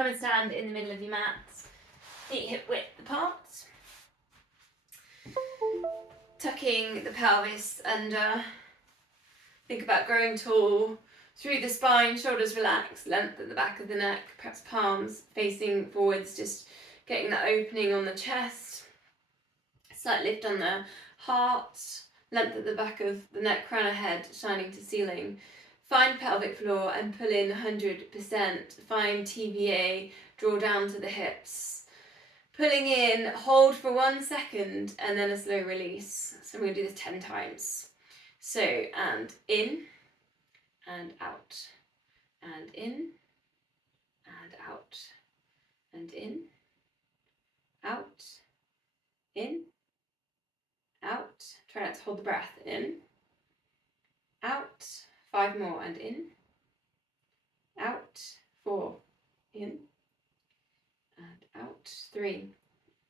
Come and stand in the middle of your mat, feet hip width apart. Tucking the pelvis under. Think about growing tall through the spine, shoulders relaxed, length at the back of the neck, perhaps palms facing forwards, just getting that opening on the chest. Slight lift on the heart, length at the back of the neck, crown of head, shining to ceiling. Find pelvic floor and pull in 100%. Find TVA, draw down to the hips. Pulling in, hold for 1 second, and then a slow release. So I'm going to do this 10 times. So, and in, and out, and in, and out, and in, out, in, out. Try not to hold the breath. In, out. 5 more, and in, out. 4, in, and out. 3,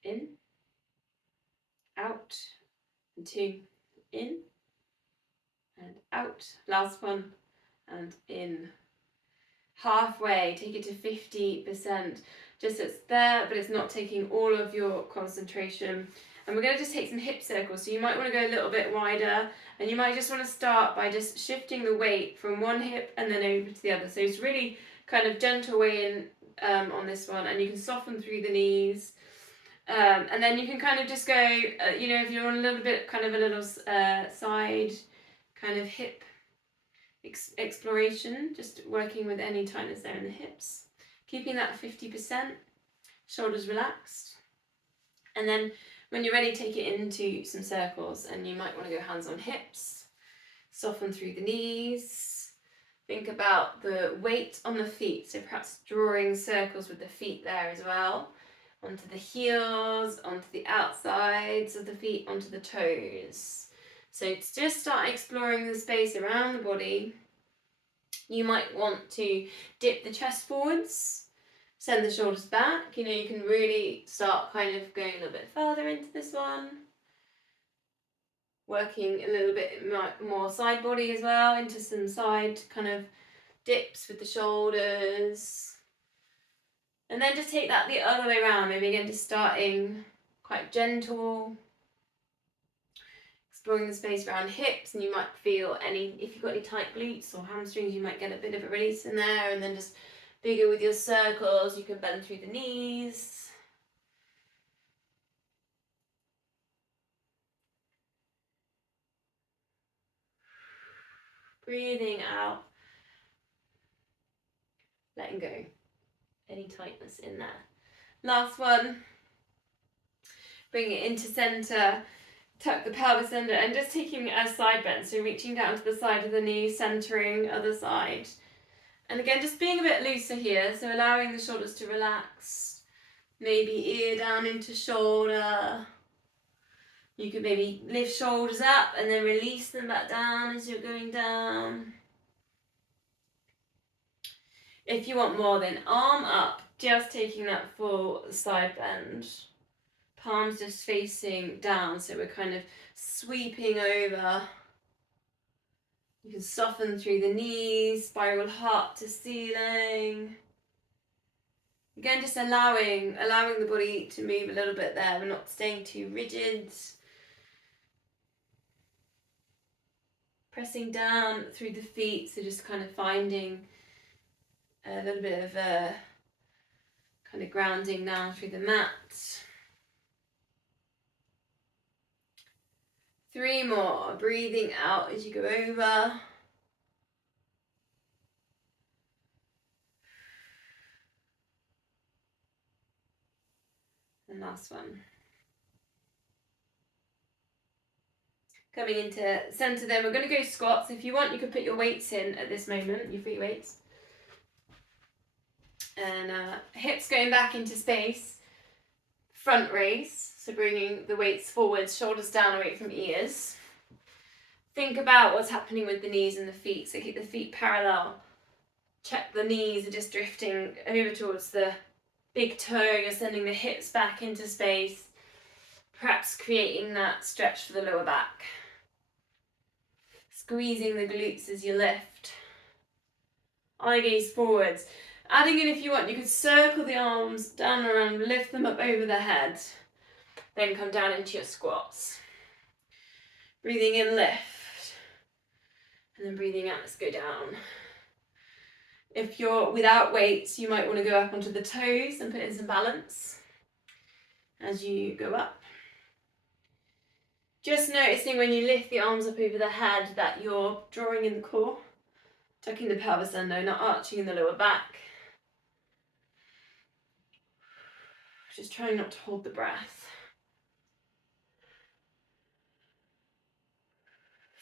in, out. And 2, in, and out. Last one, and in. Halfway, take it to 50%. Just so it's there, but it's not taking all of your concentration. And we're going to just take some hip circles. So you might want to go a little bit wider, and you might just want to start by just shifting the weight from one hip and then over to the other. So it's really kind of gentle way in on this one, and you can soften through the knees. And then you can kind of just go, if you're on a little bit, kind of a little side kind of hip exploration, just working with any tightness there in the hips. Keeping that 50%, shoulders relaxed. And then when you're ready, take it into some circles, and you might want to go hands on hips, soften through the knees. Think about the weight on the feet, so perhaps drawing circles with the feet there as well, onto the heels, onto the outsides of the feet, onto the toes. So just start exploring the space around the body. You might want to dip the chest forwards, send the shoulders back. You can really start kind of going a little bit further into this one. Working a little bit more side body as well, into some side kind of dips with the shoulders. And then just take that the other way around, maybe again just starting quite gentle. Exploring the space around hips, and you might feel if you've got any tight glutes or hamstrings, you might get a bit of a release in there, and then just bigger with your circles, you can bend through the knees. Breathing out, letting go, any tightness in there. Last one, bring it into center. Tuck the pelvis under and just taking a side bend, so reaching down to the side of the knee, centering, other side. And again, just being a bit looser here, so allowing the shoulders to relax. Maybe ear down into shoulder. You could maybe lift shoulders up and then release them back down as you're going down. If you want more, then arm up, just taking that full side bend. Palms just facing down, so we're kind of sweeping over. You can soften through the knees, spiral heart to ceiling. Again, just allowing the body to move a little bit there. We're not staying too rigid. Pressing down through the feet, so just kind of finding a little bit of a kind of grounding down through the mat. 3 more, breathing out as you go over. And last one. Coming into center then, we're going to go squats. If you want, you could put your weights in at this moment, your free weights. And hips going back into space. Front raise, so bringing the weights forwards, shoulders down away from ears. Think about what's happening with the knees and the feet, so keep the feet parallel. Check the knees are just drifting over towards the big toe. You're sending the hips back into space, perhaps creating that stretch for the lower back. Squeezing the glutes as you lift. Eye gaze forwards. Adding in, if you want, you could circle the arms down and around, lift them up over the head, then come down into your squats. Breathing in, lift, and then breathing out, let's go down. If you're without weights, you might want to go up onto the toes and put in some balance as you go up. Just noticing when you lift the arms up over the head that you're drawing in the core, tucking the pelvis under, not arching in the lower back. Just trying not to hold the breath.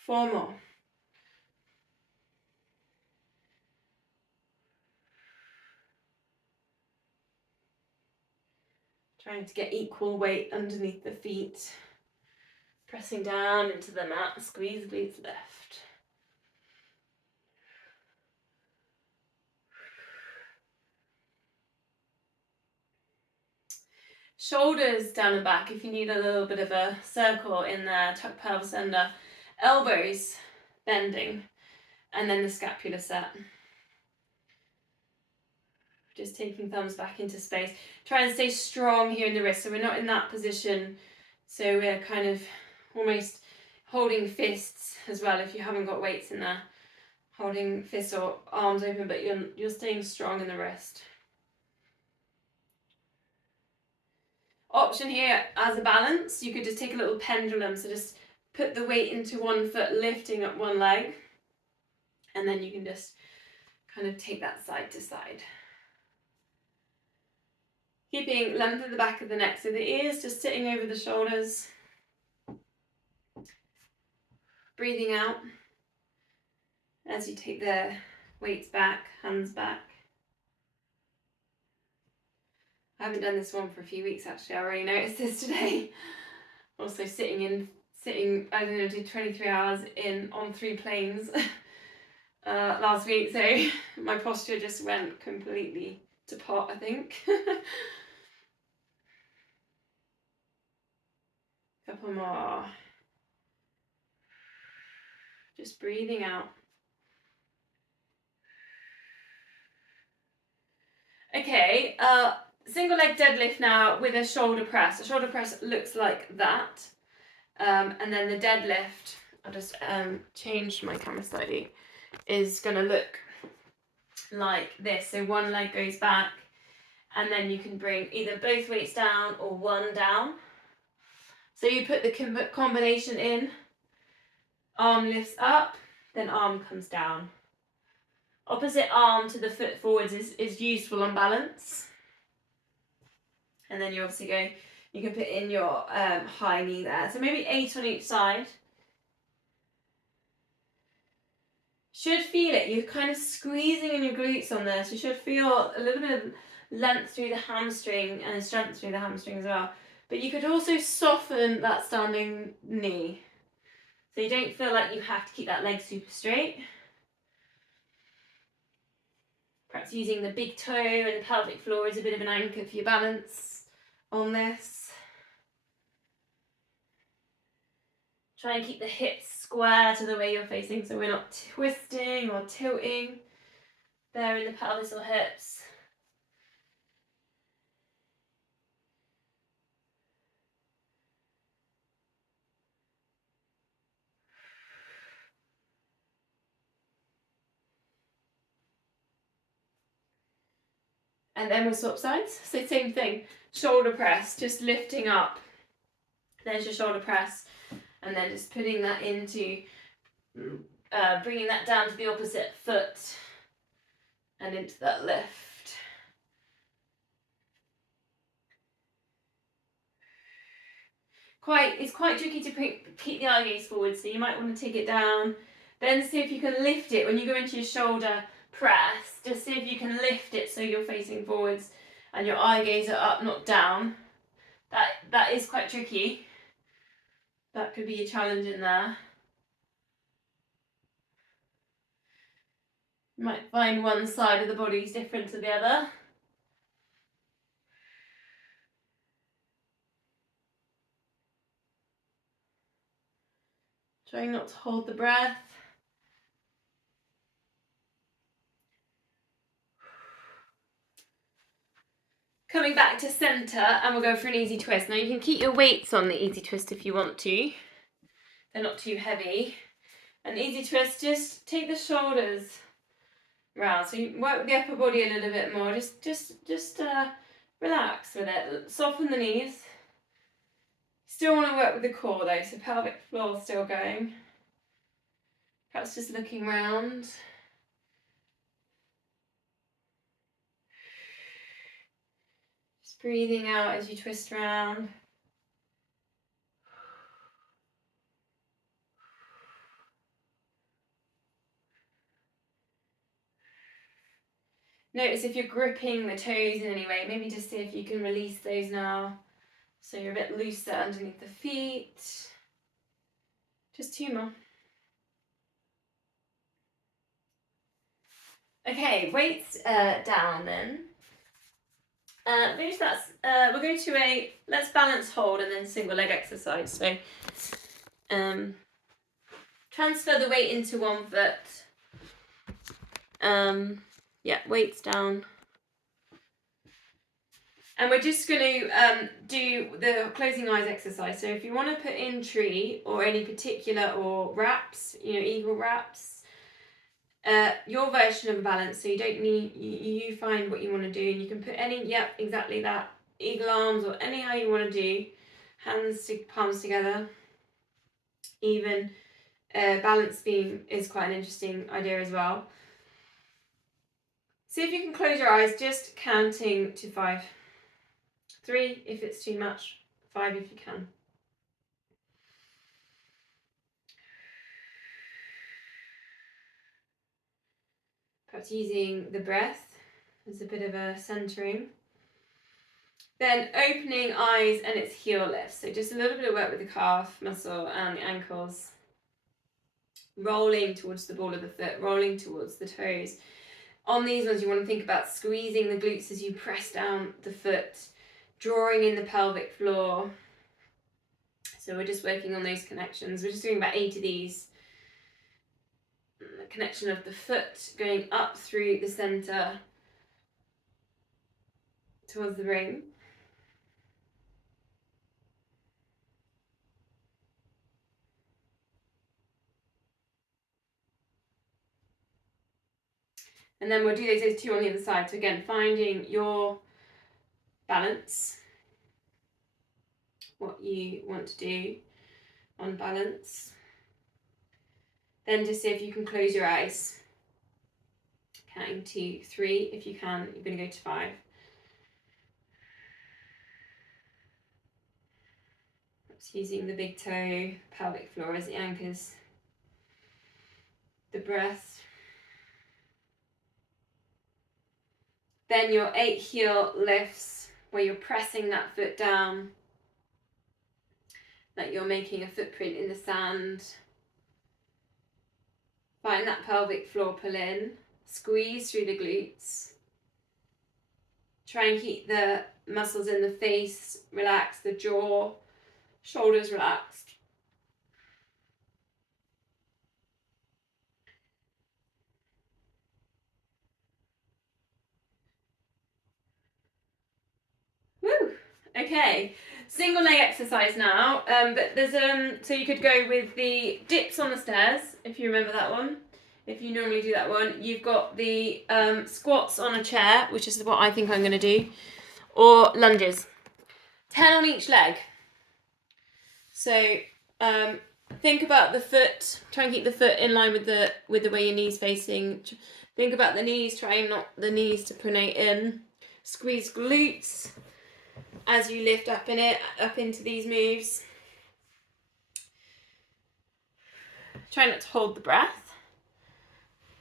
4 more. Trying to get equal weight underneath the feet. Pressing down into the mat, squeeze the glutes, lift. Shoulders down and back if you need a little bit of a circle in there, tuck pelvis under. Elbows bending, and then the scapula set. Just taking thumbs back into space. Try and stay strong here in the wrist, so we're not in that position. So we're kind of almost holding fists as well if you haven't got weights in there. Holding fists or arms open, but you're staying strong in the wrist. Option here as a balance, you could just take a little pendulum, so just put the weight into one foot, lifting up one leg, and then you can just kind of take that side to side. Keeping length at the back of the neck, so the ears just sitting over the shoulders. Breathing out as you take the weights back, hands back. I haven't done this one for a few weeks actually, I already noticed this today. Also sitting, I don't know, did 23 hours on 3 planes last week, so my posture just went completely to pot, I think. Couple more. Just breathing out. Okay, single leg deadlift now with a shoulder press. A shoulder press looks like that. And then the deadlift, I'll just change my camera slightly, is going to look like this. So one leg goes back, and then you can bring either both weights down or one down. So you put the combination in, arm lifts up, then arm comes down. Opposite arm to the foot forwards is useful on balance. And then you obviously go, you can put in your high knee there. So maybe 8 on each side. Should feel it. You're kind of squeezing in your glutes on this. You should feel a little bit of length through the hamstring and strength through the hamstring as well. But you could also soften that standing knee. So you don't feel like you have to keep that leg super straight. Perhaps using the big toe and the pelvic floor is a bit of an anchor for your balance on this. Try and keep the hips square to the way you're facing, so we're not twisting or tilting there in the pelvis or hips. And then we'll swap sides. So same thing, shoulder press, just lifting up. There's your shoulder press. And then just putting that into, bringing that down to the opposite foot and into that lift. It's quite tricky to keep the eye gaze forward, so you might want to take it down. Then see if you can lift it when you go into your shoulder press. Just see if you can lift it so you're facing forwards and your eye gaze are up, not down. That is quite tricky. That could be a challenge in there. You might find one side of the body is different to the other. Trying not to hold the breath. Coming back to centre, and we'll go for an easy twist. Now you can keep your weights on the easy twist if you want to. They're not too heavy. An easy twist, just take the shoulders round. So you work with the upper body a little bit more. Just relax with it. Soften the knees. Still want to work with the core though, so pelvic floor still going. Perhaps just looking round. Just breathing out as you twist around. Notice if you're gripping the toes in any way, maybe just see if you can release those now. So you're a bit looser underneath the feet. Just 2 more. Okay, weights down then. We'll go to a, let's balance hold and then single leg exercise. So transfer the weight into one foot. Yeah, weights down. And we're just going to do the closing eyes exercise. So if you want to put in tree or any particular, or wraps, eagle wraps, your version of a balance. So you don't need, you find what you want to do, and you can put any, yep, exactly that, eagle arms or anyhow you want to do, hands to palms together. Even balance beam is quite an interesting idea as well. See if you can close your eyes, just counting to 5. 3 if it's too much, 5 if you can. Perhaps using the breath as a bit of a centering. Then opening eyes and it's heel lifts. So just a little bit of work with the calf muscle and the ankles. Rolling towards the ball of the foot, rolling towards the toes. On these ones you want to think about squeezing the glutes as you press down the foot, drawing in the pelvic floor. So we're just working on those connections. We're just doing about 8 of these. The connection of the foot going up through the centre towards the ring. And then we'll do those 2 on the other side. So again, finding your balance, what you want to do on balance. Then just see if you can close your eyes. Counting to 3 if you can. You're going to go to 5. Perhaps using the big toe, pelvic floor as the anchors. The breath. Then your 8 heel lifts, where you're pressing that foot down, like you're making a footprint in the sand. Find that pelvic floor pull in, squeeze through the glutes. Try and keep the muscles in the face relaxed, the jaw, shoulders relaxed. Woo! Okay, single leg exercise now. But there's so you could go with the dips on the stairs, if you remember that one. If you normally do that one, you've got the squats on a chair, which is what I think I'm going to do, or lunges. 10 on each leg. So think about the foot. Try and keep the foot in line with the way your knees facing. Think about the knees. Try not the knees to pronate in. Squeeze glutes as you lift up into these moves. Try not to hold the breath.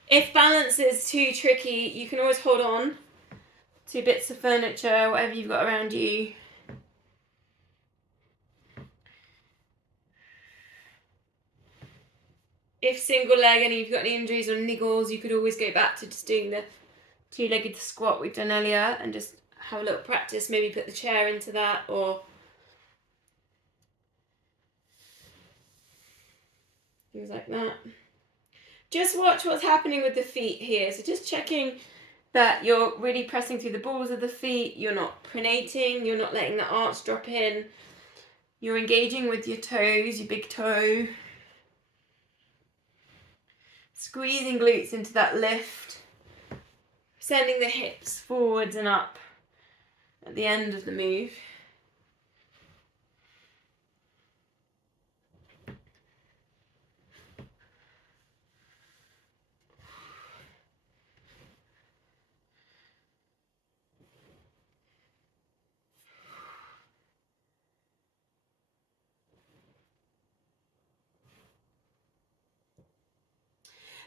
If balance is too tricky, you can always hold on to bits of furniture, whatever you've got around you. If single leg and you've got any injuries or niggles, you could always go back to just doing the 2-legged squat we've done earlier and just have a little practice. Maybe put the chair into that, or things like that. Just watch what's happening with the feet here. So just checking that you're really pressing through the balls of the feet, you're not pronating, you're not letting the arch drop in, you're engaging with your toes, your big toe, squeezing glutes into that lift, sending the hips forwards and up at the end of the move.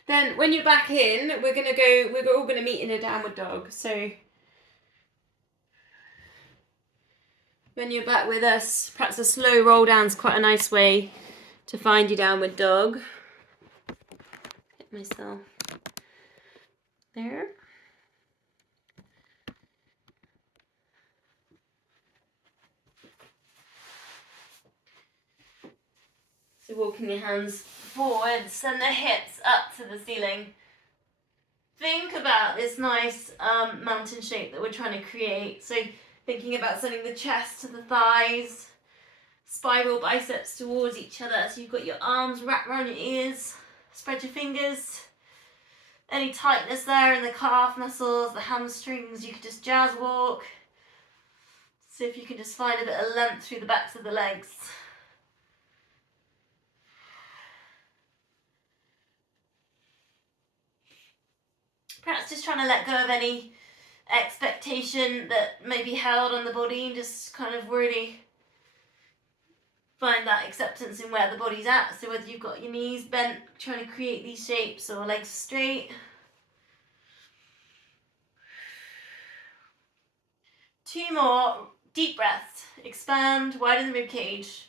Then when you're back in, we're all gonna meet in a downward dog. So when you're back with us, perhaps a slow roll down is quite a nice way to find your downward dog. Hit myself there. So walking your hands forwards and the hips up to the ceiling. Think about this nice mountain shape that we're trying to create. So thinking about sending the chest to the thighs, spiral biceps towards each other. So you've got your arms wrapped around your ears, spread your fingers. Any tightness there in the calf muscles, the hamstrings, you could just jazz walk. See if you can just find a bit of length through the backs of the legs. Perhaps just trying to let go of any expectation that may be held on the body and just kind of really find that acceptance in where the body's at. So whether you've got your knees bent, trying to create these shapes, or legs straight. 2 more deep breaths. Expand, widen the rib cage.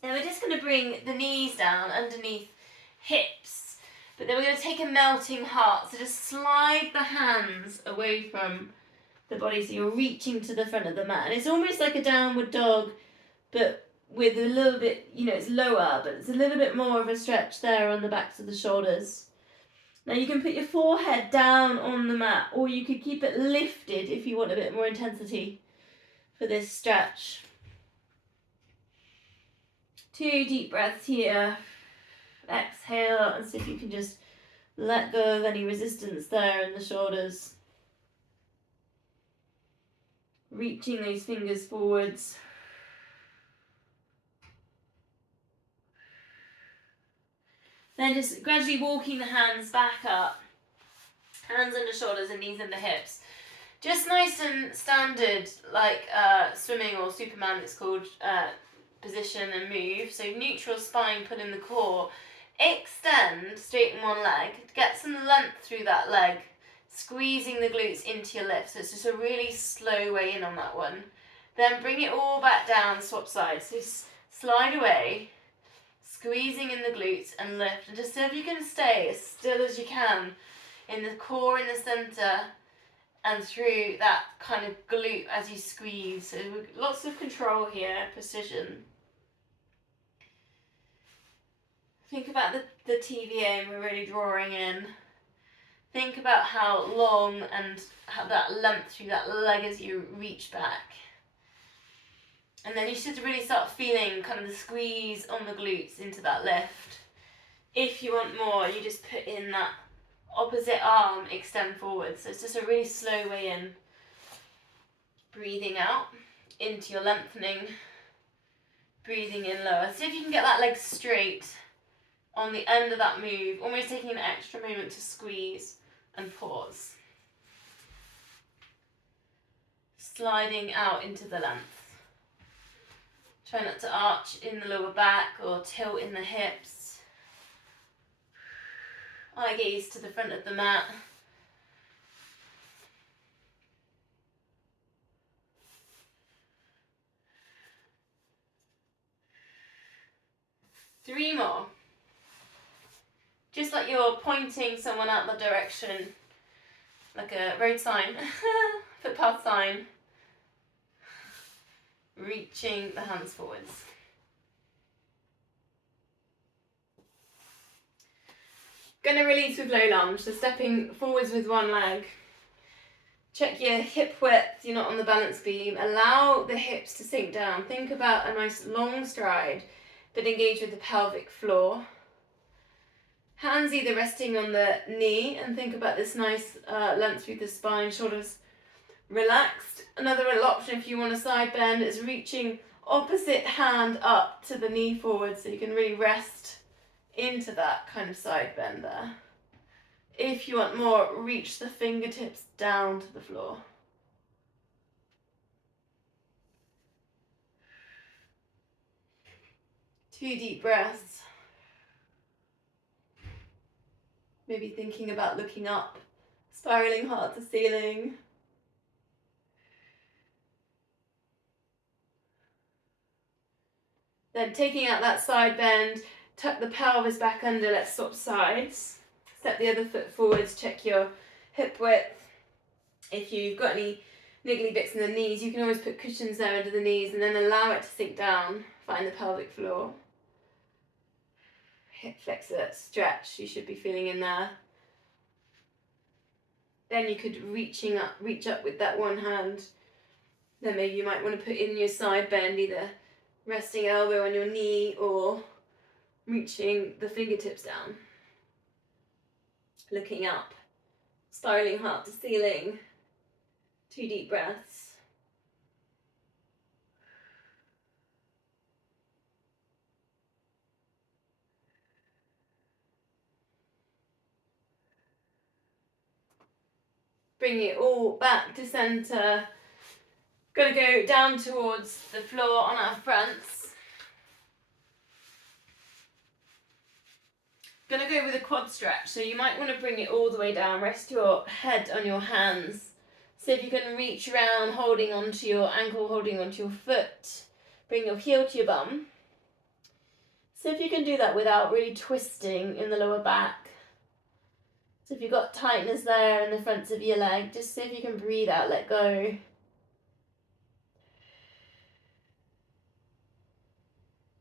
Now we're just going to bring the knees down underneath hips, but then we're going to take a melting heart. So just slide the hands away from the body so you're reaching to the front of the mat. And it's almost like a downward dog, but with a little bit, it's lower, but it's a little bit more of a stretch there on the backs of the shoulders. Now you can put your forehead down on the mat, or you could keep it lifted if you want a bit more intensity for this stretch. 2 deep breaths here. Exhale, and see if you can just let go of any resistance there in the shoulders. Reaching those fingers forwards. Then just gradually walking the hands back up. Hands under shoulders and knees under hips. Just nice and standard, like swimming or Superman, it's called, position and move. So neutral spine, pull in the core. Extend, straighten one leg. Get some length through that leg. Squeezing the glutes into your lift. So it's just a really slow way in on that one. Then bring it all back down, swap sides. So slide away. Squeezing in the glutes and lift. And just see if you can stay as still as you can in the core in the centre and through that kind of glute as you squeeze. So lots of control here, precision. Think about the TVA and we're really drawing in. Think about how long and how that length through that leg as you reach back. And then you should really start feeling kind of the squeeze on the glutes into that lift. If you want more, you just put in that opposite arm, extend forward. So it's just a really slow way in. Breathing out into your lengthening. Breathing in lower. See if you can get that leg straight on the end of that move, almost taking an extra moment to squeeze and pause. Sliding out into the length. Try not to arch in the lower back or tilt in the hips. Eye gaze to the front of the mat. Three more. Just like you're pointing someone out the direction, like a road sign, footpath sign. Reaching the hands forwards. Gonna release with low lunge, so stepping forwards with one leg. Check your hip width, you're not on the balance beam. Allow the hips to sink down. Think about a nice long stride, but engage with the pelvic floor. Hands either resting on the knee, and think about this nice length through the spine, shoulders relaxed. Another little option if you want a side bend is reaching opposite hand up to the knee forward, so you can really rest into that kind of side bend there. If you want more, reach the fingertips down to the floor. Two deep breaths. Maybe thinking about looking up, spiraling heart to ceiling. Then taking out that side bend, tuck the pelvis back under, let's swap sides. Step the other foot forwards, check your hip width. If you've got any niggly bits in the knees, you can always put cushions there under the knees and then allow it to sink down. Find the pelvic floor. Hip flexor stretch, you should be feeling in there. Then you could reach up with that one hand. Then maybe you might want to put in your side bend, either resting elbow on your knee or reaching the fingertips down. Looking up, spiraling heart to ceiling. Two deep breaths. Bring it all back to center. Gonna go down towards the floor on our fronts. Gonna go with a quad stretch, so you might want to bring it all the way down. Rest your head on your hands. See if you can reach around, holding onto your ankle, holding onto your foot. Bring your heel to your bum. See if you can do that without really twisting in the lower back. So if you've got tightness there in the fronts of your leg, just see if you can breathe out, let go.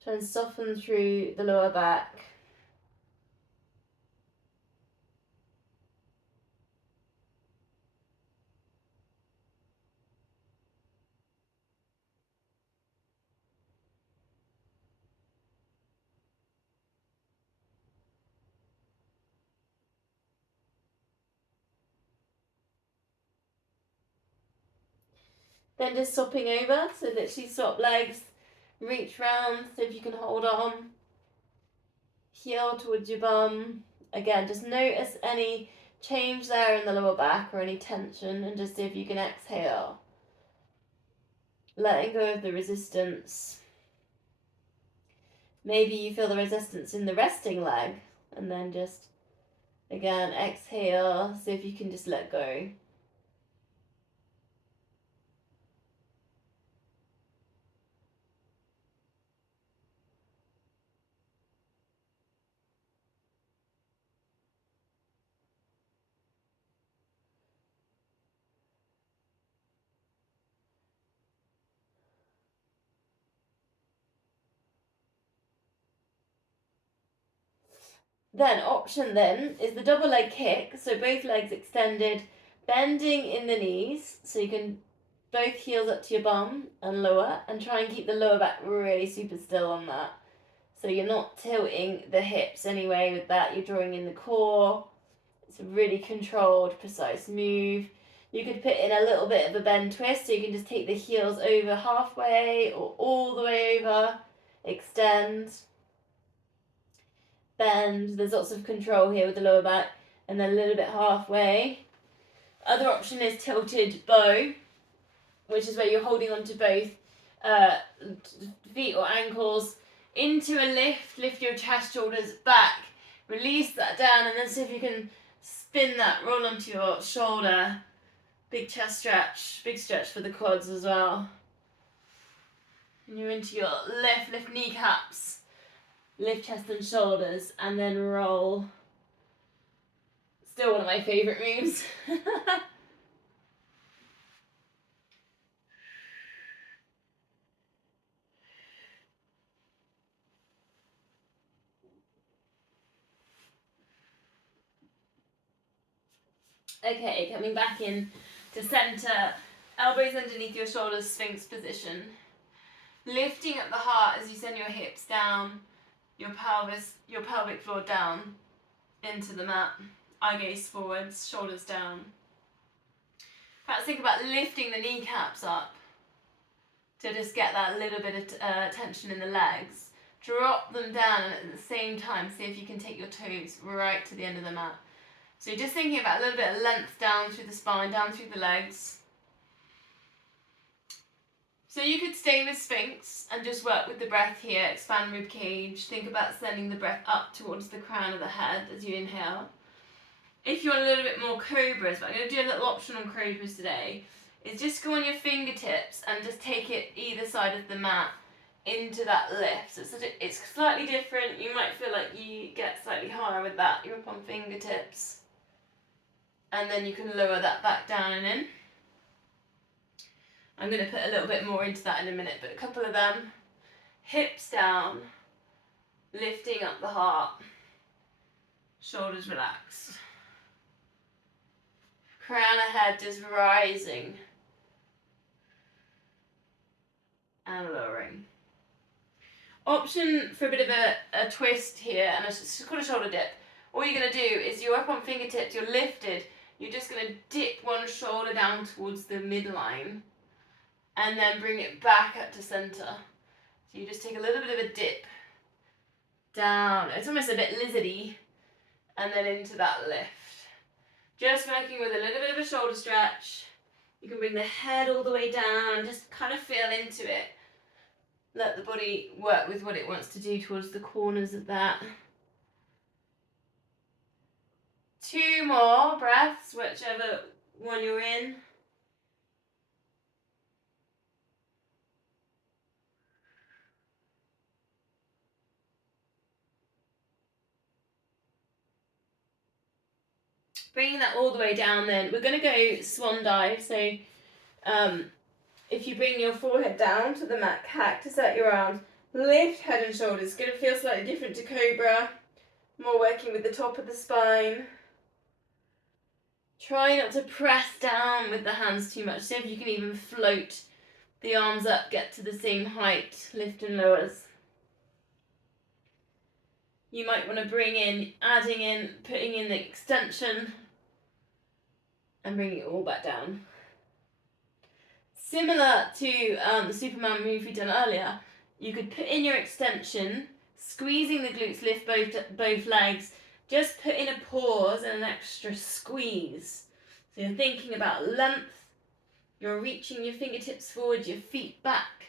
Try and soften through the lower back. Then just swapping over, so literally swap legs, reach round, so if you can hold on. Heel towards your bum. Again, just notice any change there in the lower back or any tension, and just see if you can exhale. Letting go of the resistance. Maybe you feel the resistance in the resting leg, and then just, again, exhale, see if you can just let go. Then option then is the double leg kick, so both legs extended, bending in the knees, so you can both heels up to your bum and lower, and try and keep the lower back really super still on that. So you're not tilting the hips anyway with that, you're drawing in the core. It's a really controlled, precise move. You could put in a little bit of a bend twist, so you can just take the heels over halfway or all the way over, extend, bend. There's lots of control here with the lower back, and then a little bit halfway. Other option is tilted bow, which is where you're holding onto both feet or ankles into a lift. Lift your chest, shoulders back, release that down, and then see if you can spin that, roll onto your shoulder. Big chest stretch, big stretch for the quads as well. And you're into your lift kneecaps, lift chest and shoulders, and then roll. Still one of my favourite moves. Okay, coming back in to center, elbows underneath your shoulders, Sphinx position. Lifting up the heart as you send your hips down, your pelvic floor down into the mat. Eye gaze forwards, shoulders down. Perhaps think about lifting the kneecaps up to just get that little bit of tension in the legs. Drop them down, and at the same time see if you can take your toes right to the end of the mat. So you're just thinking about a little bit of length down through the spine, down through the legs. So you could stay with Sphinx and just work with the breath here, expand rib cage. Think about sending the breath up towards the crown of the head as you inhale. If you want a little bit more cobras, but I'm going to do a little option on cobras today, is just go on your fingertips and just take it either side of the mat into that lift. So it's slightly different. You might feel like you get slightly higher with that. You're up on fingertips. And then you can lower that back down and in. I'm going to put a little bit more into that in a minute, but a couple of them. Hips down, lifting up the heart, shoulders relaxed. Crown of head just rising and lowering. Option for a bit of a twist here, and it's called a shoulder dip. All you're going to do is you're up on fingertips, you're lifted, you're just going to dip one shoulder down towards the midline and then bring it back up to center. So you just take a little bit of a dip down. It's almost a bit lizardy, and then into that lift. Just working with a little bit of a shoulder stretch. You can bring the head all the way down, just kind of feel into it. Let the body work with what it wants to do towards the corners of that. 2 more breaths, whichever one you're in. Bringing that all the way down then, we're going to go swan dive. So if you bring your forehead down to the mat, cactus out your arms, lift head and shoulders. It's going to feel slightly different to cobra, more working with the top of the spine. Try not to press down with the hands too much. See if you can even float the arms up, get to the same height, lift and lowers. You might want to bring in, adding in, putting in the extension and bringing it all back down. Similar to the Superman move we done earlier, you could put in your extension, squeezing the glutes, lift both legs, just put in a pause and an extra squeeze. So you're thinking about length, you're reaching your fingertips forward, your feet back,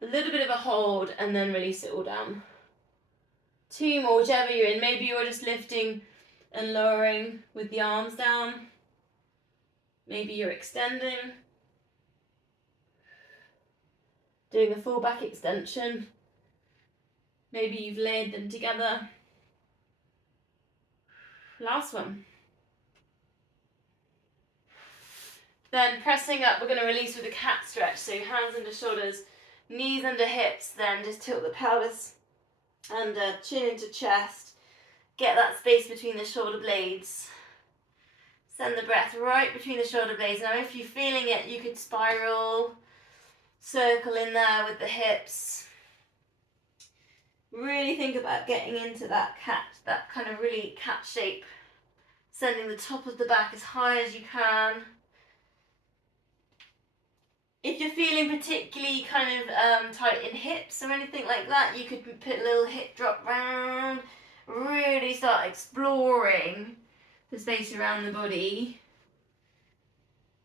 a little bit of a hold, and then release it all down. 2 more, whichever you're in. Maybe you're just lifting and lowering with the arms down. Maybe you're extending, doing a full back extension. Maybe you've laid them together. Last one. Then pressing up, we're going to release with a cat stretch. So hands under shoulders, knees under hips, then just tilt the pelvis and chin into chest. Get that space between the shoulder blades. Send the breath right between the shoulder blades. Now if you're feeling it, you could spiral, circle in there with the hips. Really think about getting into that cat, that kind of really cat shape. Sending the top of the back as high as you can. If you're feeling particularly kind of tight in hips or anything like that, you could put a little hip drop round. Really start exploring the space around the body.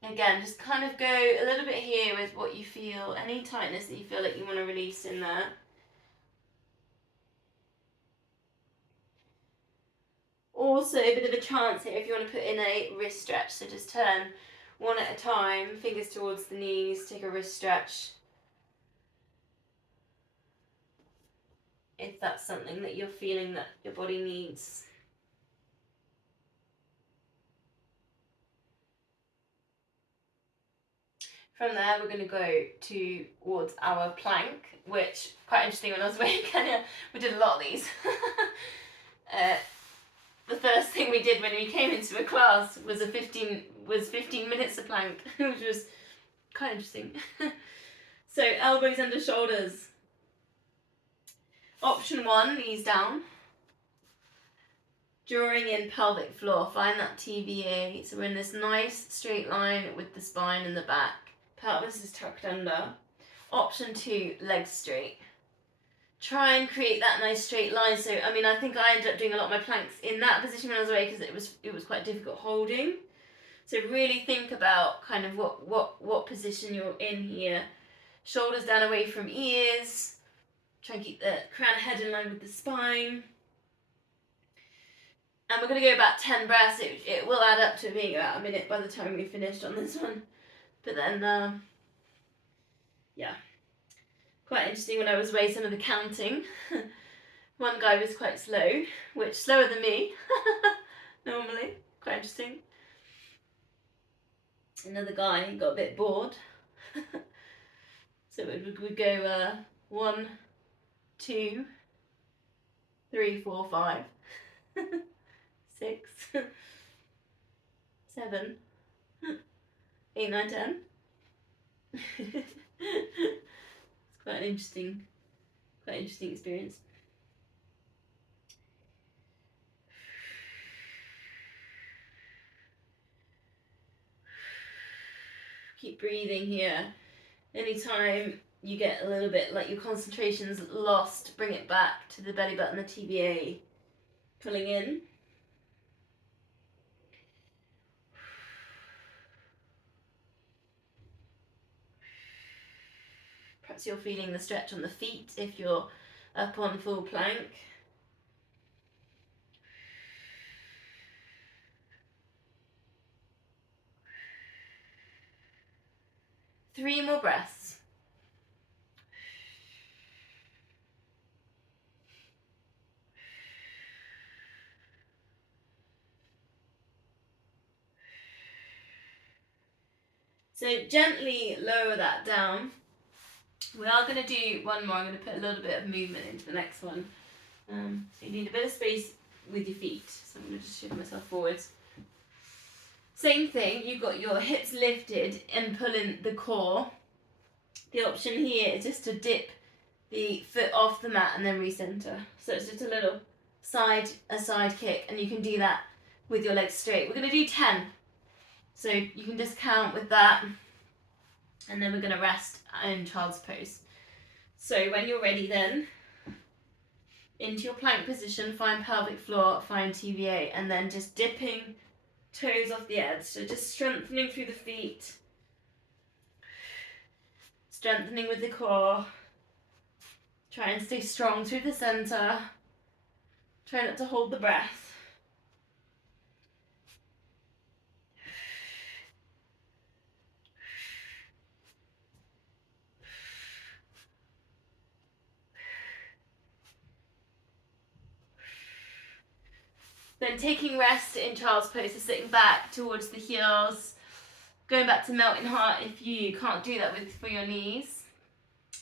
Again, just kind of go a little bit here with what you feel, any tightness that you feel like you want to release in there. Also, a bit of a chance here if you want to put in a wrist stretch, so just turn one at a time, fingers towards the knees, take a wrist stretch. If that's something that you're feeling that your body needs. From there, we're going to go towards our plank, which quite interesting. When I was away in Kenya, we did a lot of these. the first thing we did when we came into a class was 15 minutes of plank, which was quite interesting. So elbows under shoulders. Option 1, knees down. Drawing in pelvic floor, find that TVA. So we're in this nice straight line with the spine and the back. Pelvis is tucked under. Option 2, legs straight. Try and create that nice straight line. So I mean, I think I ended up doing a lot of my planks in that position when I was away because it was quite difficult holding. So really think about kind of what position you're in here. Shoulders down away from ears. Try and keep the crown head in line with the spine. And we're going to go about 10 breaths. It will add up to being about a minute by the time we finished on this one. But then, yeah. Quite interesting when I was away, some of the counting. One guy was quite slow, which slower than me, normally. Quite interesting. Another guy got a bit bored. So we'd go 1, 2, 3, 4, 5, 6, 7, 8, 9, 10. It's quite an interesting experience. Keep breathing here. Anytime you get a little bit like your concentration's lost, bring it back to the belly button, the TVA. Pulling in. Perhaps you're feeling the stretch on the feet if you're up on full plank. Three more breaths. So gently lower that down. We are going to do one more. I'm going to put a little bit of movement into the next one. So you need a bit of space with your feet. So I'm going to just shift myself forwards. Same thing, you've got your hips lifted and pulling the core. The option here is just to dip the foot off the mat and then recenter. So it's just a little side kick, and you can do that with your legs straight. We're going to do 10. So you can just count with that, and then we're going to rest in child's pose. So when you're ready then, into your plank position, find pelvic floor, find TVA, and then just dipping toes off the edge. So just strengthening through the feet, strengthening with the core. Try and stay strong through the center. Try not to hold the breath. Then taking rest in child's pose, so sitting back towards the heels, going back to melting heart if you can't do that for your knees.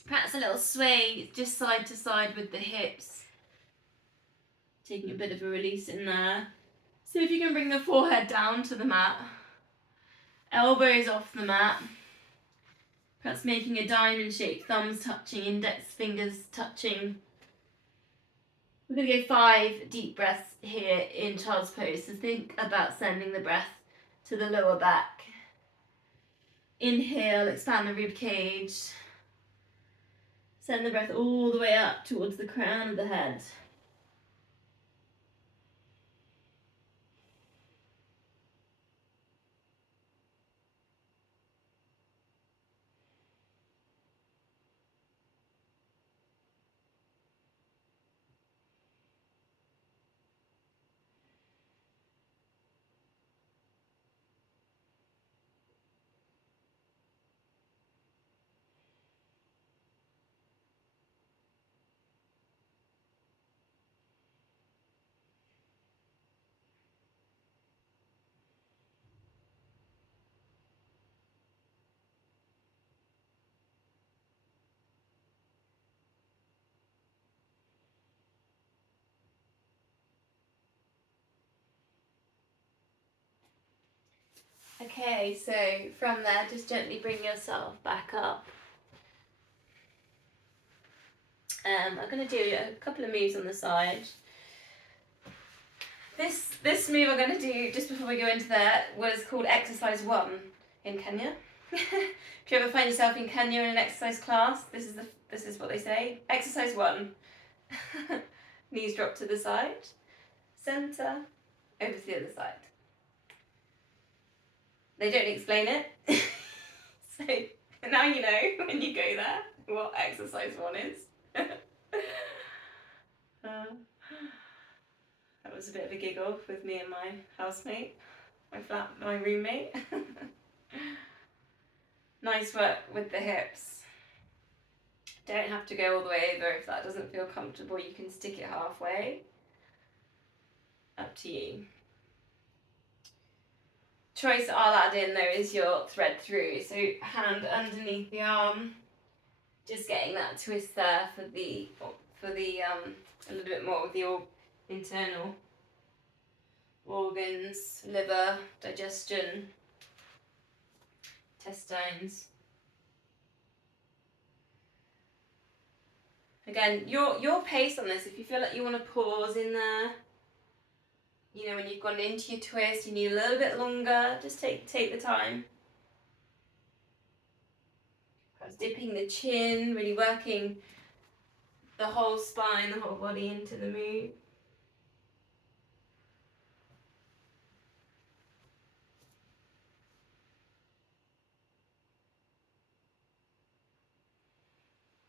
Perhaps a little sway just side to side with the hips. Taking a bit of a release in there. So if you can bring the forehead down to the mat, elbows off the mat, perhaps making a diamond shape, thumbs touching, index fingers touching. We're going to go 5 deep breaths here in child's pose. So think about sending the breath to the lower back. Inhale, expand the rib cage. Send the breath all the way up towards the crown of the head. Okay, so from there, just gently bring yourself back up. I'm going to do a couple of moves on the side. This move I'm going to do just before we go into that was called exercise 1 in Kenya. If you ever find yourself in Kenya in an exercise class, this is what they say. Exercise 1. Knees drop to the side, centre, over to the other side. They don't explain it. So now you know when you go there what exercise 1 is. That was a bit of a giggle with me and my housemate, my roommate. Nice work with the hips. Don't have to go all the way over. If that doesn't feel comfortable, you can stick it halfway. Up to you. Choice I'll add in though is your thread through. So hand underneath the arm, just getting that twist there for the a little bit more with your internal organs, liver, digestion, intestines. Again, your pace on this, if you feel like you want to pause in there, you know, when you've gone into your twist, you need a little bit longer, just take the time. Perhaps dipping the chin, really working the whole spine, the whole body into the move.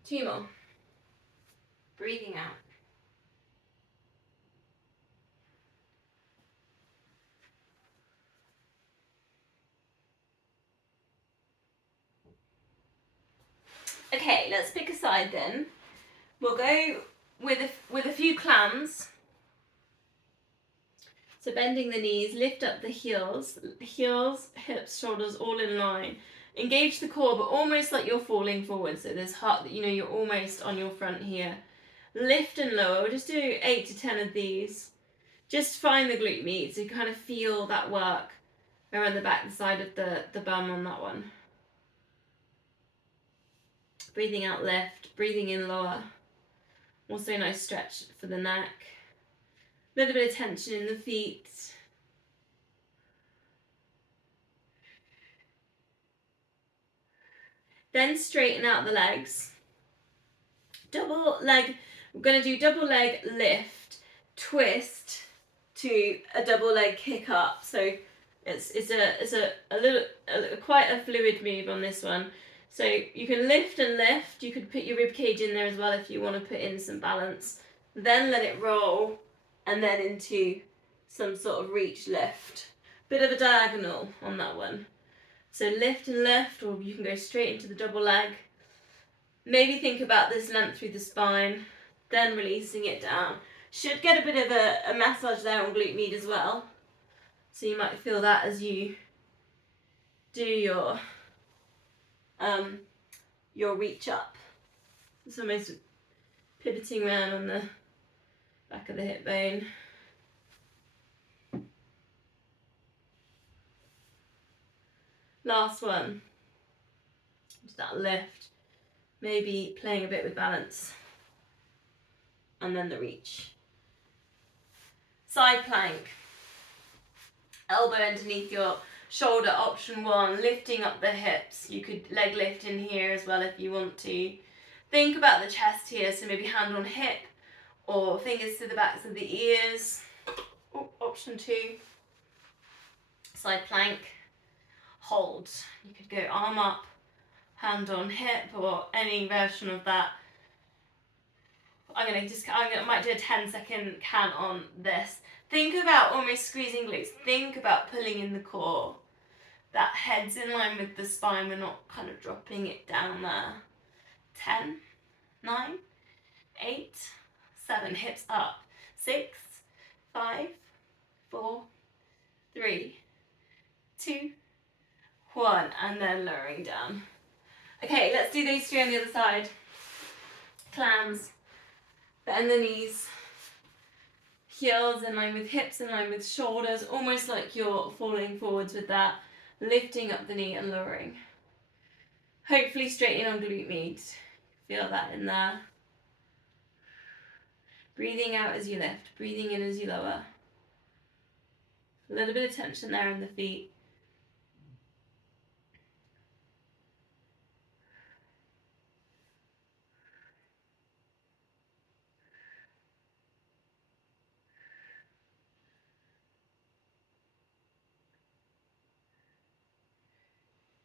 Two more. Breathing out. Okay, let's pick a side then. We'll go with a few clams. So bending the knees, lift up the heels, hips, shoulders all in line. Engage the core, but almost like you're falling forward. So there's heart, you know, you're almost on your front here. Lift and lower. We'll just do 8 to 10 of these. Just find the glute med, so you kind of feel that work around the back side of the bum on that one. Breathing out, lift. Breathing in, lower. Also a nice stretch for the neck. A little bit of tension in the feet. Then straighten out the legs. Double leg, we're going to do double leg lift, twist to a double leg kick up. So it's quite a fluid move on this one. So you can lift and lift. You could put your rib cage in there as well if you want to put in some balance. Then let it roll, and then into some sort of reach lift. Bit of a diagonal on that one. So lift and lift, or you can go straight into the double leg. Maybe think about this length through the spine, then releasing it down. Should get a bit of a massage there on glute med as well. So you might feel that as you do your reach up. It's almost pivoting around on the back of the hip bone. Last one. Just that lift. Maybe playing a bit with balance. And then the reach. Side plank. Elbow underneath your shoulder, option 1. Lifting up the hips. You could leg lift in here as well if you want to. Think about the chest here, so maybe hand on hip or fingers to the backs of the ears. Option 2. Side plank. Hold. You could go arm up, hand on hip, or any version of that. I might do a 10-second count on this. Think about almost squeezing glutes. Think about pulling in the core. That head's in line with the spine. We're not kind of dropping it down there. 10, 9, 8, 7. Hips up. 6, 5, 4, 3, 2, 1. And then lowering down. Okay, let's do these 3 on the other side. Clams. Bend the knees. Heels in line with hips, in line with shoulders, almost like you're falling forwards with that. lifting up the knee and lowering. Hopefully straighten on glute med. Feel that in there. Breathing out as you lift, breathing in as you lower. A little bit of tension there in the feet.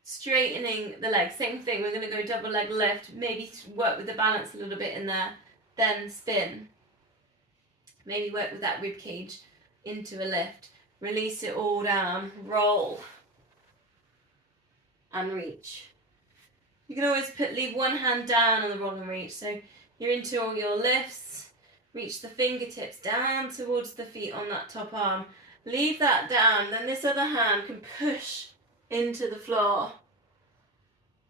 Straightening the legs, same thing, we're going to go double leg lift, maybe work with the balance a little bit in there, then spin. Maybe work with that rib cage into a lift, release it all down, roll and reach. You can always leave one hand down on the roll and reach, so you're into all your lifts, reach the fingertips down towards the feet on that top arm, leave that down, then this other hand can push into the floor,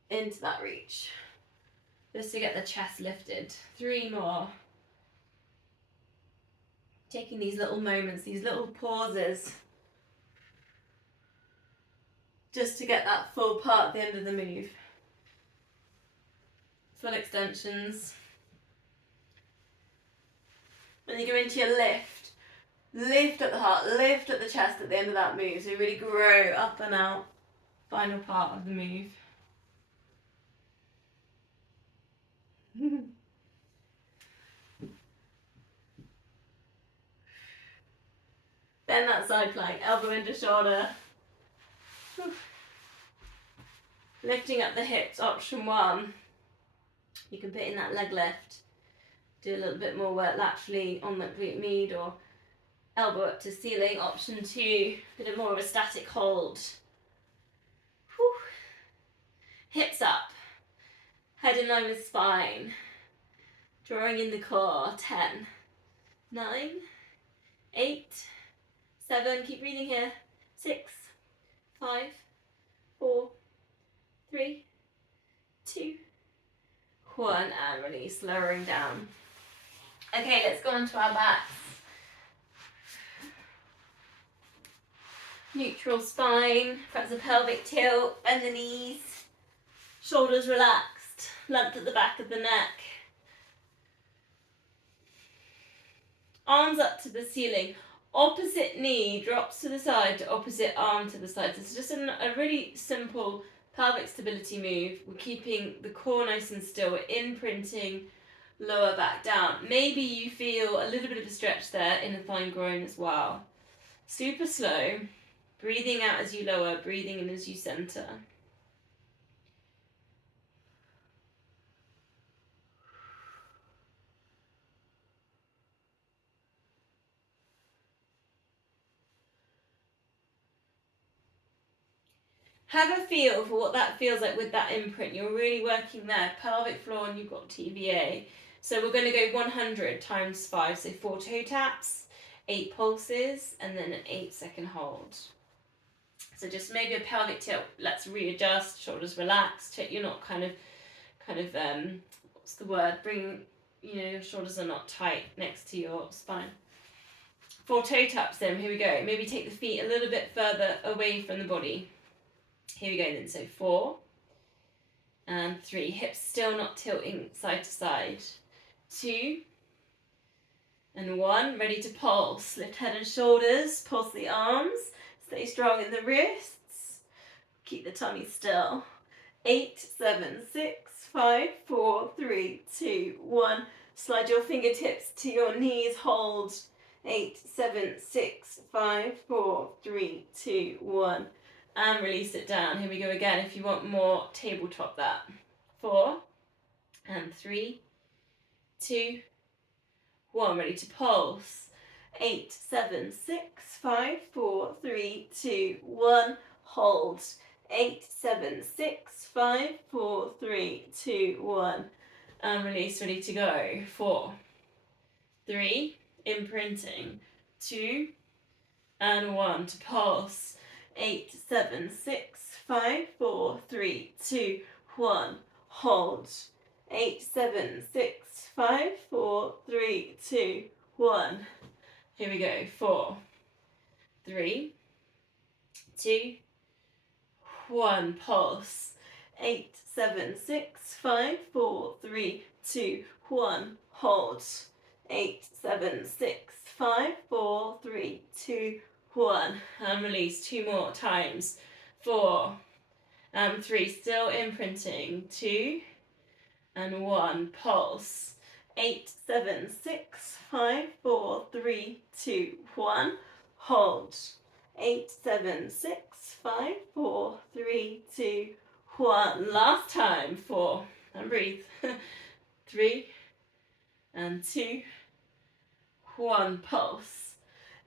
into that reach, just to get the chest lifted. 3 more. Taking these little moments, these little pauses, just to get that full part at the end of the move. Full extensions. When you go into your lift, lift at the heart, lift at the chest at the end of that move, so you really grow up and out. Final part of the move. Then that side plank, elbow into shoulder. Lifting up the hips, option 1. You can put in that leg lift. Do a little bit more work laterally on that glute med, or elbow up to ceiling, option 2. Bit of more of a static hold. Whew. Hips up. Head in line with spine. Drawing in the core. 10, 9, 8, 7, keep breathing here. 6, 5, 4, 3, 2, 1, and release, lowering down. Okay, let's go on to our backs. Neutral spine, perhaps a pelvic tilt, bend the knees, shoulders relaxed, length at the back of the neck. Arms up to the ceiling. Opposite knee drops to the side, opposite arm to the side. This is just a really simple pelvic stability move. We're keeping the core nice and still. We're imprinting lower back down. Maybe you feel a little bit of a stretch there in the thigh and groin as well. Super slow. Breathing out as you lower, breathing in as you center. Have a feel for what that feels like with that imprint. You're really working there, pelvic floor, and you've got TVA. So we're going to go 100 times 5, so 4 toe taps, 8 pulses, and then an 8-second hold. So just maybe a pelvic tilt. Let's readjust, shoulders relaxed. Check you're not kind of what's the word? Bring, your shoulders are not tight next to your spine. 4 toe taps then. Here we go. Maybe take the feet a little bit further away from the body. Here we go then, so 4 and 3, hips still not tilting side to side, 2 and 1, ready to pulse, lift head and shoulders, pulse the arms, stay strong in the wrists, keep the tummy still, 8, 7, 6, 5, 4, 3, 2, 1, slide your fingertips to your knees, hold, 8, 7, 6, 5, 4, 3, 2, 1, and release it down. Here we go again. If you want more, tabletop that. 4 and 3, 2, 1. Ready to pulse. 8, 7, 6, 5, 4, 3, 2, 1. Hold. 8, 7, 6, 5, 4, 3, 2, 1. And release. Ready to go. 4, 3, imprinting. 2 and 1 to pulse. 8, 7, 6, 5, 4, 3, 2, 1. Hold. 8, 7, 6, 5, 4, 3, 2, 1. Here we go. 4, 3, 2, 1, pulse. 8, 7, 6, 5, 4, 3, 2, 1, hold. 8, 7, 6, 5, 4, 3, 2, 1, and release. 2 more times. 4 and 3, still imprinting. 2 and 1, pulse. 8, 7, 6, 5, 4, 3, 2, 1, hold. 8, 7, 6, 5, 4, 3, 2, 1. Last time. 4 and breathe. 3 and 2, 1, pulse.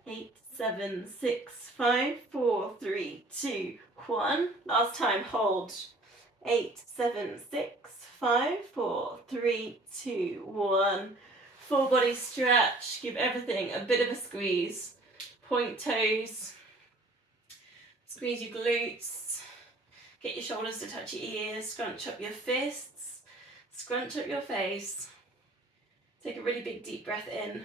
8, 7, 6, 5, 4, 3, 2, 1. Last time. Hold. 8, 7, 6, 5, 4, 3, 2, 1. Full body stretch. Give everything a bit of a squeeze. Point toes. Squeeze your glutes. Get your shoulders to touch your ears. Scrunch up your fists. Scrunch up your face. Take a really big deep breath in.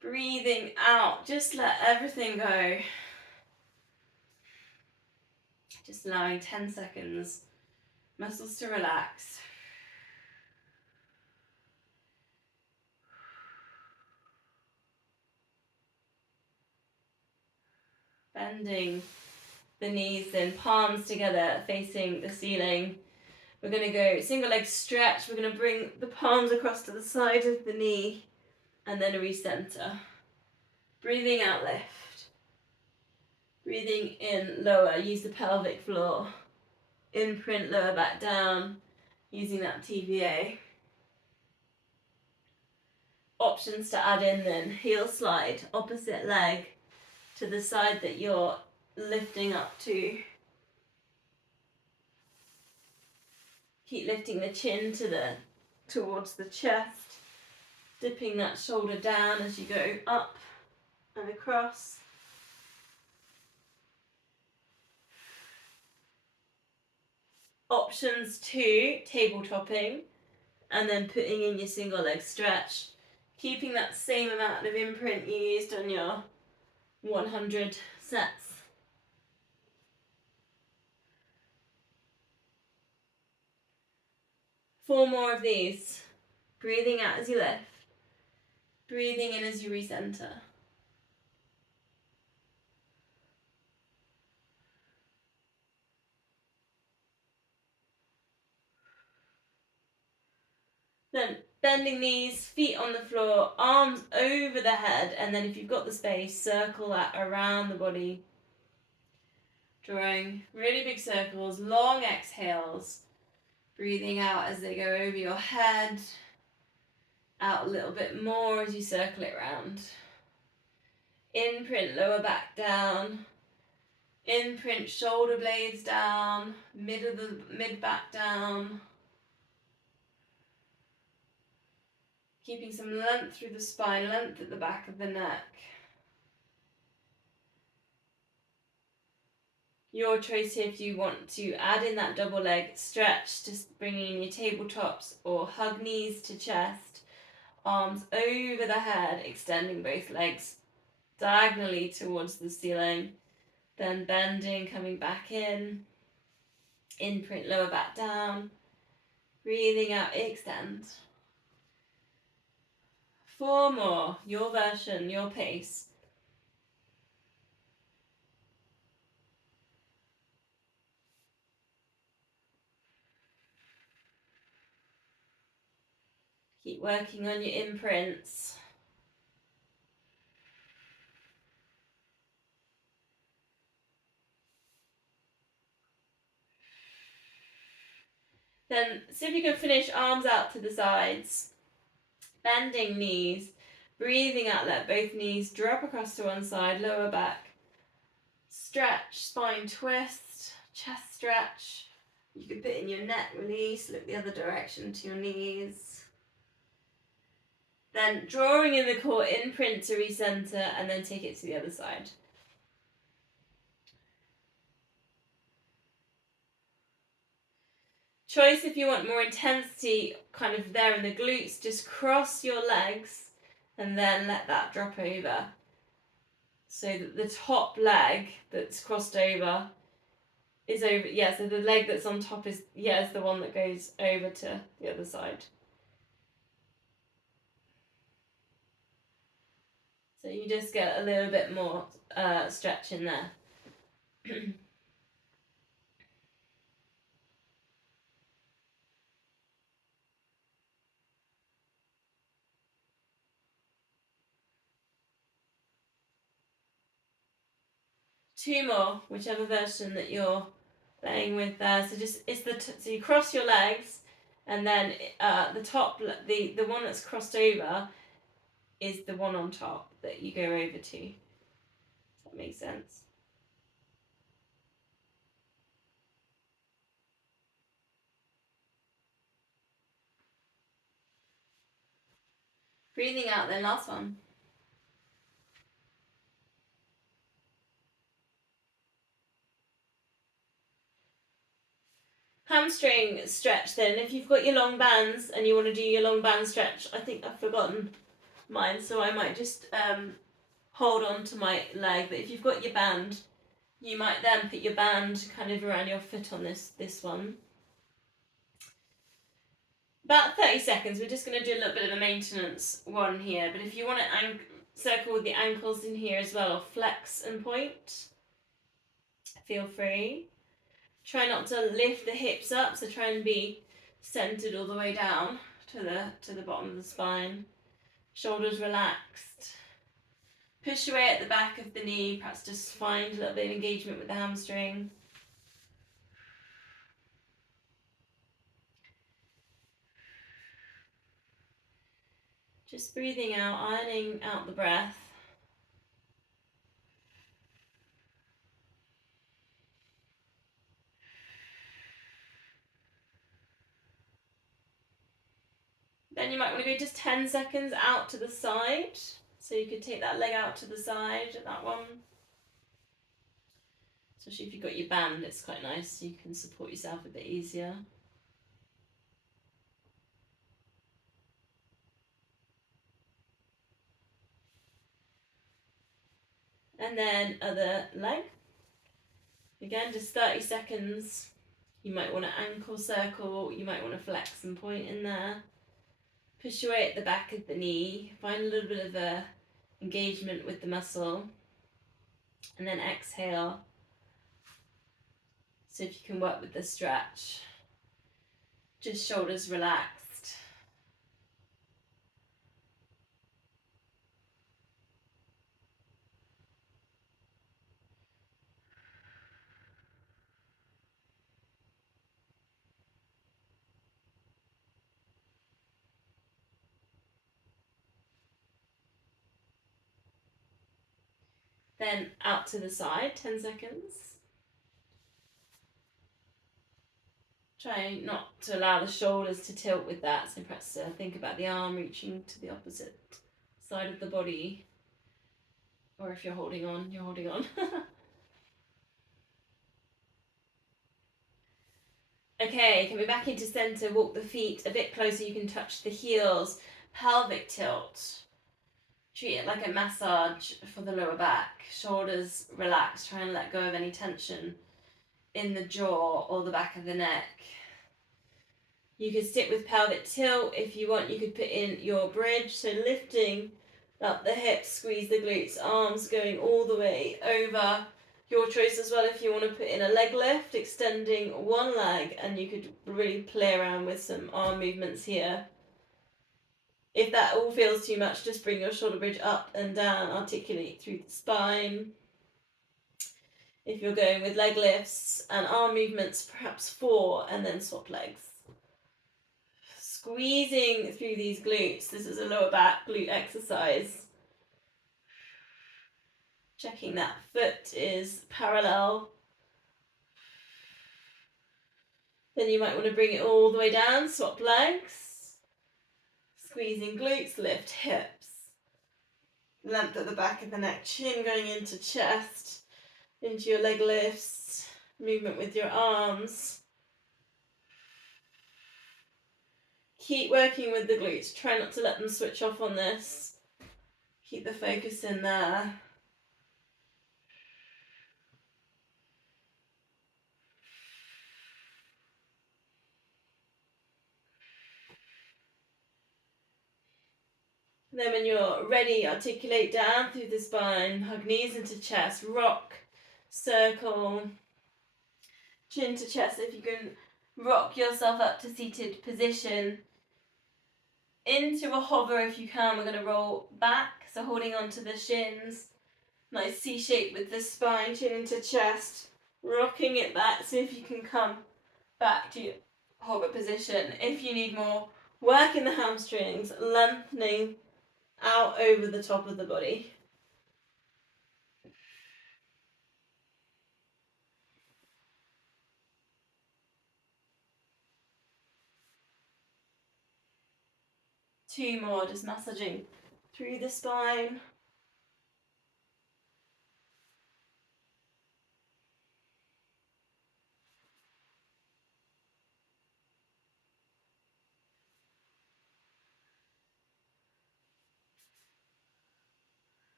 Breathing out. Just let everything go. Just allowing 10 seconds. Muscles to relax. Bending the knees in, palms together, facing the ceiling. We're going to go single leg stretch. We're going to bring the palms across to the side of the knee and then recenter. Breathing out, lift. Breathing in, lower. Use the pelvic floor. Imprint, lower back down, using that TVA. Options to add in then. Heel slide, opposite leg to the side that you're lifting up to. Keep lifting the chin towards the chest, dipping that shoulder down as you go up and across. Options to tabletopping and then putting in your single leg stretch, keeping that same amount of imprint you used on your 100 sets. Four more of these. Breathing out as you lift. Breathing in as you recenter. Then bending knees, feet on the floor, arms over the head, and then if you've got the space, circle that around the body. Drawing really big circles, long exhales. Breathing out as they go over your head. Out a little bit more as you circle it round. Imprint lower back down. Imprint shoulder blades down. Mid back down. Keeping some length through the spine, length at the back of the neck. Your choice if you want to add in that double leg stretch, just bringing in your tabletops or hug knees to chest, arms over the head, extending both legs diagonally towards the ceiling, then bending, coming back in, imprint lower back down, breathing out, extend. 4 more, your version, your pace. Keep working on your imprints. Then see if you can finish arms out to the sides, bending knees, breathing out, let both knees drop across to one side, lower back, stretch, spine twist, chest stretch. You could put in your neck release, look the other direction to your knees. Then drawing in the core, imprint to recenter, and then take it to the other side. Choice if you want more intensity kind of there in the glutes, just cross your legs and then let that drop over. so that the top leg that's crossed over is over, so the leg that's on top is the one that goes over to the other side. So you just get a little bit more stretch in there. 2 more, whichever version that you're playing with there. So just so you cross your legs, and then the top, the one that's crossed over, is the one on top that you go over to. Does that make sense? Breathing out, then last one. Hamstring stretch then. If you've got your long bands and you want to do your long band stretch, I think I've forgotten mine, so I might just hold on to my leg. But if you've got your band, you might then put your band kind of around your foot on this one. About 30 seconds. We're just going to do a little bit of a maintenance one here. But if you want to circle with the ankles in here as well, or flex and point, feel free. Try not to lift the hips up, so try and be centered all the way down to the bottom of the spine. Shoulders relaxed. Push away at the back of the knee, perhaps just find a little bit of engagement with the hamstring. Just breathing out, ironing out the breath. Then you might want to go just 10 seconds out to the side. So you could take that leg out to the side, that one. Especially if you've got your band, it's quite nice. You can support yourself a bit easier. And then other leg. Again, just 30 seconds. You might want to ankle circle, you might want to flex and point in there. Push away at the back of the knee, find a little bit of a engagement with the muscle. And then exhale. So if you can work with the stretch. Just shoulders relaxed. Then out to the side, 10 seconds. Try not to allow the shoulders to tilt with that, so perhaps think about the arm reaching to the opposite side of the body. Or if you're holding on, you're holding on. Okay, coming back into center, walk the feet a bit closer, you can touch the heels, pelvic tilt. Treat it like a massage for the lower back. Shoulders relaxed, try and let go of any tension in the jaw or the back of the neck. You could stick with pelvic tilt. If you want, you could put in your bridge, so lifting up the hips, squeeze the glutes, arms going all the way over. Your choice as well if you want to put in a leg lift, extending one leg, and you could really play around with some arm movements here. If that all feels too much, just bring your shoulder bridge up and down, articulate through the spine. If you're going with leg lifts and arm movements, perhaps 4 and then swap legs. Squeezing through these glutes. This is a lower back glute exercise. Checking that foot is parallel. Then you might want to bring it all the way down, swap legs. Squeezing glutes, lift hips. Length at the back of the neck, chin going into chest, into your leg lifts, movement with your arms. Keep working with the glutes, try not to let them switch off on this. Keep the focus in there. Then when you're ready, articulate down through the spine, hug knees into chest, rock, circle, chin to chest. If you can rock yourself up to seated position, into a hover if you can. We're going to roll back, so holding on to the shins, nice C shape with the spine, chin into chest, rocking it back. So if you can come back to your hover position. If you need more work in the hamstrings, lengthening out over the top of the body. Two more, just massaging through the spine.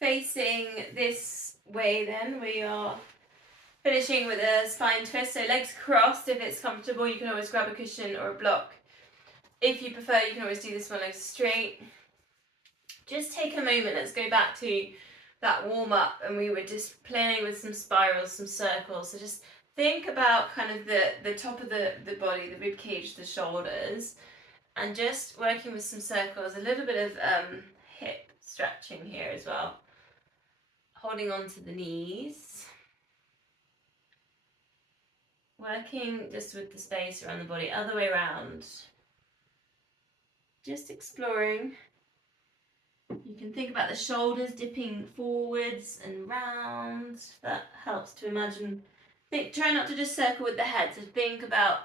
Facing this way then, we are finishing with a spine twist, so legs crossed. If it's comfortable, you can always grab a cushion or a block. If you prefer, you can always do this one legs straight. Just take a moment, let's go back to that warm up, and we were just playing with some spirals, some circles. So just think about kind of the top of the body, the rib cage, the shoulders, and just working with some circles, a little bit of hip stretching here as well. Holding on to the knees. Working just with the space around the body, other way around. Just exploring. You can think about the shoulders dipping forwards and round. That helps to imagine. Try not to just circle with the head, so think about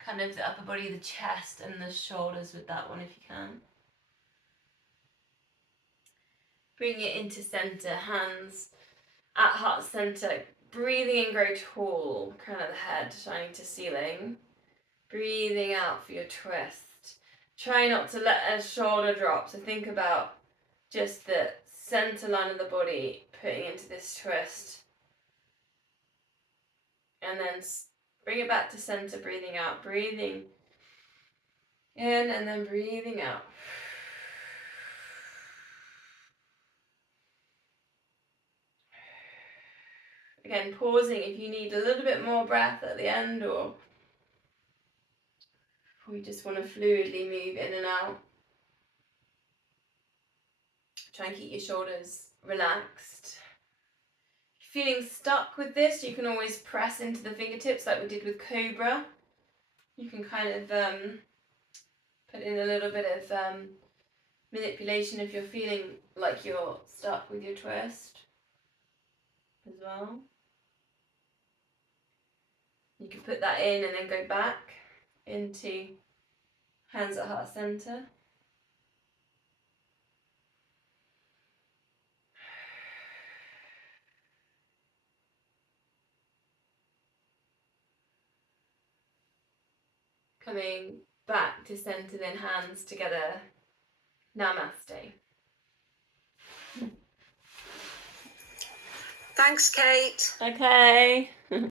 kind of the upper body, the chest and the shoulders with that one if you can. Bring it into center, hands at heart center. Breathing in, grow tall, crown of the head shining to ceiling. Breathing out for your twist. Try not to let a shoulder drop, so think about just the center line of the body putting into this twist. And then bring it back to center, breathing out, breathing in and then breathing out. Again, pausing if you need a little bit more breath at the end, or we just want to fluidly move in and out. Try and keep your shoulders relaxed. If you're feeling stuck with this, you can always press into the fingertips like we did with Cobra. You can kind of put in a little bit of manipulation if you're feeling like you're stuck with your twist as well. You can put that in and then go back into hands at heart center. Coming back to center, then hands together. Namaste. Thanks, Kate. Okay.